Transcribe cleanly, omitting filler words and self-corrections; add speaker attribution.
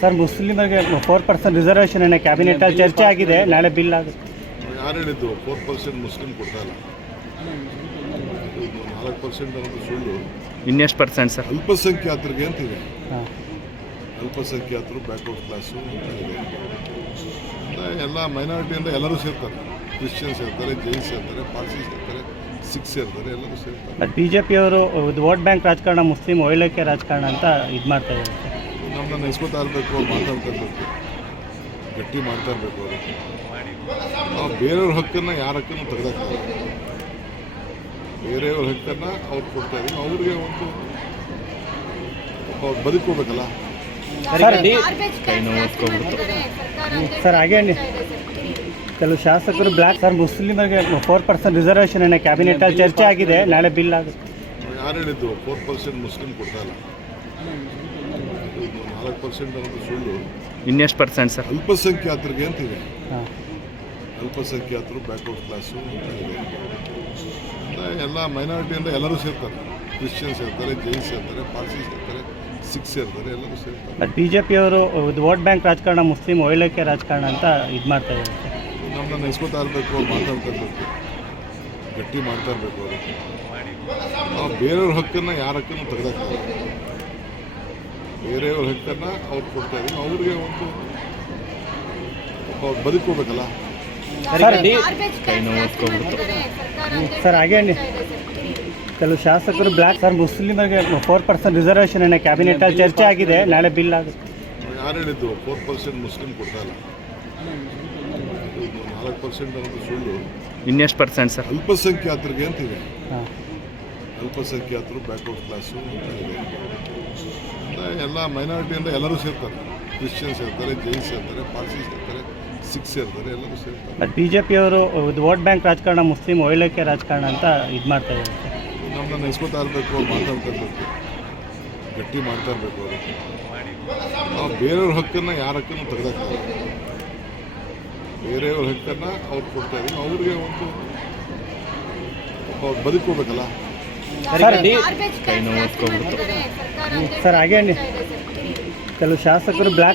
Speaker 1: Sir ಮುಸ್ಲಿಮರಿಗೆ 4% reservation ಏನೋ ಕ್ಯಾಬಿನೆಟಲ್ಲಿ ಚರ್ಚೆ ಆಗಿದೆ, ನಾಳೆ ಬಿಲ್ ಆಗುತ್ತೆ.
Speaker 2: ಯಾರು ಹೇಳಿದ್ದು 4% ಮುಸ್ಲಿಂ ಕೊಡ್ತಾ ಇಲ್ಲ? 4% ಅನ್ನೋದು ಸುಳ್ಳು.
Speaker 3: ಇನ್ನೆಷ್ಟು ಪರ್ಸೆಂಟ್ ಸರ್?
Speaker 2: ಅಲ್ಪಸಂಖ್ಯಾತರಿಗೆ ಅಂತಿದೆ.
Speaker 1: ಹಾಂ,
Speaker 2: ಅಲ್ಪಸಂಖ್ಯಾತರು ಬ್ಯಾಕ್ವರ್ಡ್ ಕ್ಲಾಸು ಅಂತ ಇದೆ. ಎಲ್ಲ ಮೈನಾರಿಟಿಯಿಂದ ಎಲ್ಲರೂ ಸೇರ್ತಾರೆ. ಕ್ರಿಶ್ಚಿಯನ್ಸ್ ಇರ್ತಾರೆ, ಜೈನ್ಸ್ ಇರ್ತಾರೆ, ಪಾರ್ಸೀಸ್ ಇರ್ತಾರೆ, ಸಿಖ್ಸ್ ಇರ್ತಾರೆ, ಎಲ್ಲರೂ ಸೇರ್ತಾರೆ.
Speaker 1: ಬಟ್ BJPಯವರು ವೋಟ್ ಬ್ಯಾಂಕ್ ರಾಜಕಾರಣ, ಮುಸ್ಲಿಂ ಒಳ್ಳೆಕೆ ರಾಜಕಾರಣ ಅಂತ ಇದು ಮಾಡ್ತಾ ಇದ್ದಾರೆ ಸರ್.
Speaker 2: ನಮ್ಮನ್ನು ಇಸ್ಕೊತಾ ಇರಬೇಕು, ಅವ್ರು ಮಾತಾಡ್ತಾ ಇರಬೇಕು, ಗಟ್ಟಿ ಮಾಡ್ತಾ ಇರಬೇಕು. ಅವರು ನಾವು ಬೇರೆಯವ್ರ ಹಕ್ಕನ್ನು ಯಾರ ಹಕ್ಕನ್ನು ತೆಗೆದಾಕ್ತಾರೆ. ಬೇರೆಯವ್ರ ಹಕ್ಕನ್ನು ಅವ್ರು ಕೊಡ್ತಾ ಇದ್ದೀವಿ. ಅವ್ರಿಗೆ ಒಂದು ಅವ್ರು ಬದುಕೋಬೇಕಲ್ಲ.
Speaker 1: ಸರ್ ಹಾಗೆ ಕೆಲವು ಶಾಸಕರು ಬ್ಲ್ಯಾಕ್ ಸರ್ ಮುಸ್ಲಿಮರಿಗೆ 4% ರಿಸರ್ವೇಷನ್ ಏನೋ ಕ್ಯಾಬಿನೆಟಲ್ಲಿ ಚರ್ಚೆ ಆಗಿದೆ, ನಾಳೆ ಬಿಲ್ ಆಗುತ್ತೆ.
Speaker 2: ಯಾರು ಹೇಳಿದ್ದು 4% ಮುಸ್ಲಿಂ ಕೊಡ್ತಾ ಇಲ್ಲ? 4% ಅನ್ನೋದು ಸುಳ್ಳು.
Speaker 3: ಇನ್ನೆಷ್ಟು ಪರ್ಸೆಂಟ್ ಸರ್?
Speaker 2: ಅಲ್ಪಸಂಖ್ಯಾತರಿಗೆ ಅಂತಿದೆ.
Speaker 1: ಹಾಂ,
Speaker 2: ಅಲ್ಪಸಂಖ್ಯಾತರು ಬ್ಯಾಕ್ವರ್ಡ್ ಕ್ಲಾಸು ಅಂತ ಇದೆ. ಎಲ್ಲ ಮೈನಾರಿಟಿಯಿಂದ ಎಲ್ಲರೂ ಸೇರ್ತಾರೆ. ಕ್ರಿಶ್ಚಿಯನ್ಸ್ ಇರ್ತಾರೆ, ಜೈನ್ಸ್ ಇರ್ತಾರೆ, ಪಾರ್ಸೀಸ್ ಇರ್ತಾರೆ, ಸಿಖ್ಸ್ ಇರ್ತಾರೆ, ಎಲ್ಲರೂ ಸೇರ್ತಾರೆ.
Speaker 1: ಬಟ್ BJPಯವರು ವೋಟ್ ಬ್ಯಾಂಕ್ ರಾಜಕಾರಣ, ಮುಸ್ಲಿಂ ಒಳ್ಳೆಕೆ ರಾಜಕಾರಣ ಅಂತ ಇದು ಮಾಡ್ತಾ ಇದ್ದಾರೆ ಸರ್.
Speaker 2: ನಮ್ಮನ್ನು ಇಸ್ಕೊತಾ ಇರಬೇಕು, ಅವ್ರು ಮಾತಾಡ್ತಾ ಇರಬೇಕು, ಗಟ್ಟಿ ಮಾಡ್ತಾ ಇರಬೇಕು. ಅವರು ನಾವು ಬೇರೆಯವ್ರ ಹಕ್ಕನ್ನು ಯಾರ ಹಕ್ಕನ್ನು ತೆಗೆದಾಕ್ತಾರೆ. ಬೇರೆಯವ್ರ ಹಕ್ಕನ್ನು ಅವ್ರು ಕೊಡ್ತಾ ಇದ್ದೀವಿ. ಅವ್ರಿಗೆ ಒಂದು ಅವ್ರು ಬದುಕೋಬೇಕಲ್ಲ.
Speaker 1: ಸರ್ ಹಾಗೆ ಕೆಲವು ಶಾಸಕರು ಬ್ಲ್ಯಾಕ್ ಸರ್ ಮುಸ್ಲಿಮರಿಗೆ 4% ರಿಸರ್ವೇಷನ್ ಏನೋ ಕ್ಯಾಬಿನೆಟಲ್ಲಿ ಚರ್ಚೆ ಆಗಿದೆ, ನಾಳೆ ಬಿಲ್ ಆಗುತ್ತೆ.
Speaker 2: ಯಾರು ಹೇಳಿದ್ದು 4% ಮುಸ್ಲಿಂ ಕೊಡ್ತಾ ಇಲ್ಲ? 4% ಅನ್ನೋದು ಸುಳ್ಳು.
Speaker 3: ಇನ್ನೆಷ್ಟು ಪರ್ಸೆಂಟ್ ಸರ್?
Speaker 2: ಅಲ್ಪಸಂಖ್ಯಾತರಿಗೆ ಅಂತಿದೆ.
Speaker 1: ಹಾಂ,
Speaker 2: ಅಲ್ಪಸಂಖ್ಯಾತರು ಬ್ಯಾಕ್ವರ್ಡ್ ಕ್ಲಾಸು ಅಂತ ಇದೆ. ಎಲ್ಲ ಮೈನಾರಿಟಿಯಿಂದ ಎಲ್ಲರೂ ಸೇರ್ತಾರೆ. ಕ್ರಿಶ್ಚಿಯನ್ಸ್ ಇರ್ತಾರೆ, ಜೈನ್ಸ್ ಇರ್ತಾರೆ, ಪಾರ್ಸೀಸ್ ಇರ್ತಾರೆ, ಸಿಖ್ಸ್ ಇರ್ತಾರೆ, ಎಲ್ಲರೂ ಸೇರ್ತಾರೆ.
Speaker 1: ಬಟ್ BJPಯವರು ವೋಟ್ ಬ್ಯಾಂಕ್ ರಾಜಕಾರಣ, ಮುಸ್ಲಿಂ ಒಳ್ಳೆಕೆ ರಾಜಕಾರಣ ಅಂತ ಇದು ಮಾಡ್ತಾ ಇದ್ದಾರೆ ಸರ್.
Speaker 2: ನಮ್ಮನ್ನು ಇಸ್ಕೊತಾ ಇರಬೇಕು, ಅವ್ರು ಮಾತಾಡ್ತಾ ಇರಬೇಕು, ಗಟ್ಟಿ ಮಾಡ್ತಾ ಇರಬೇಕು. ಅವರು ನಾವು ಬೇರೆಯವ್ರ ಹಕ್ಕನ್ನು ಯಾರ ಹಕ್ಕನ್ನು ತೆಗೆದಾಕ್ತಾರೆ. ಬೇರೆಯವ್ರ ಹಕ್ಕನ್ನು ಅವ್ರು ಕೊಡ್ತಾ ಇದ್ದೀವಿ. ಅವ್ರಿಗೆ ಒಂದು ಅವ್ರು ಬದುಕೋಬೇಕಲ್ಲ.
Speaker 1: ಸರ್ ಹಾಗೆ ಕೆಲವು ಶಾಸಕರು ಬ್ಲ್ಯಾಕ್